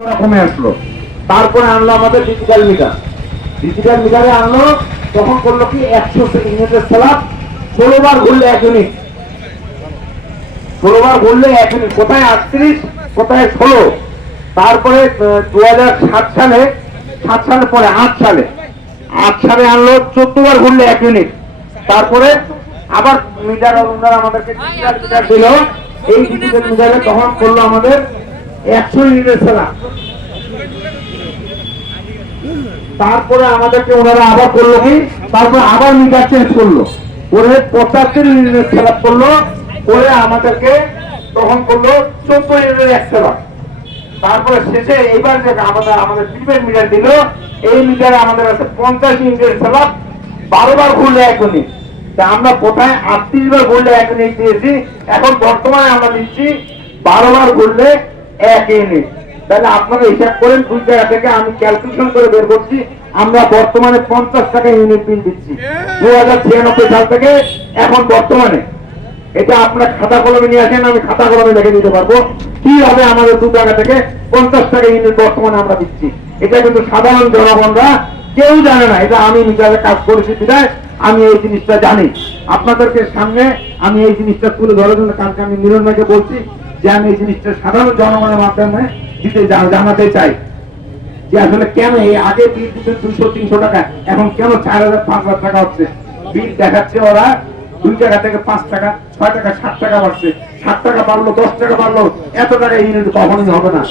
কমে আসলো। তারপরে আনলো আমাদের ডিজিটাল মিটার। ডিজিটাল মিটারে আনলো, তখন করলো কি 100 ইউনিটের স্ল্যাব 16 বার ঘুরলে 1 ইউনিট, 16 বার ঘুরলে 1 ইউনিট, কোথায় 38 কোথায় 16। তারপরে 2007 সালে, 7 সালের পরে 8 সালে আনলো 14 বার ঘুরলে 1 ইউনিট। তারপরে আবার মিটার ওনারা আমাদেরকে ডিজিটাল মিটার দিল। এই ডিজিটাল মিটারে তখন করলো আমাদের 100 ইউনিটের স্ল্যাব। তারপরে আমাদেরকে ওনারা আবার করলো কি, তারপরে আবার মিটার চেঞ্জ করলো, করে 75 ইউনিটের স্ল্যাব করলো, করে আমাদেরকে তখন করলো 14 ইউনিটের এক স্ল্যাব। তারপরে শেষে এইবার যে আমাদের প্রিপেড মিটার দিল, এই মিটারে আমাদের আছে 50 ইউনিটের স্ল্যাব, 12 বার ঘুরলে 1 ইউনিট। তা আমরা কোথায় 38 বার ঘুরলে 1 ইউনিট দিয়েছি, এখন বর্তমানে আমরা দিচ্ছি 12 বার ঘুরলে 1 ইউনিট। তাহলে আপনারা হিসাব করেন, 2 জায়গা থেকে আমি ক্যালকুলেশন করে বের করছি, আমরা বর্তমানে 50 টাকা ইউনিট বিল দিচ্ছি 2096 সাল থেকে এখন বর্তমানে। এটা আপনার খাতা কলমে নিয়ে আসেন, আমি খাতা কলমে লিখে দিতে পারবো কি হবে আমাদের 2 টাকা থেকে 50 টাকা ইউনিট বর্তমানে আমরা দিচ্ছি। এটা কিন্তু সাধারণ জনগণরা কেউ জানে না। এটা আমি মিটারে কাজ করেছি বিধায় আমি এই জিনিসটা জানি। আপনাদেরকে সামনে আমি এই জিনিসটা তুলে ধরার জন্য কালকে আমি মিলন ভাইকে বলছি যে আমি এই জিনিসটা সাধারণ জনগণের মাধ্যমে দিতে জানাতে চাই যে আসলে কেন এই আগে বিল দিতেন 200-300 টাকা, এখন কেন 4000-5000 টাকা হচ্ছে। বিল দেখাচ্ছে ওরা 2 টাকা থেকে 5 টাকা, 6 টাকা, 7 টাকা বাড়ছে। 7 টাকা বাড়লো, 10 টাকা বাড়লো, এত টাকা ইউনিট কখনোই হবে না।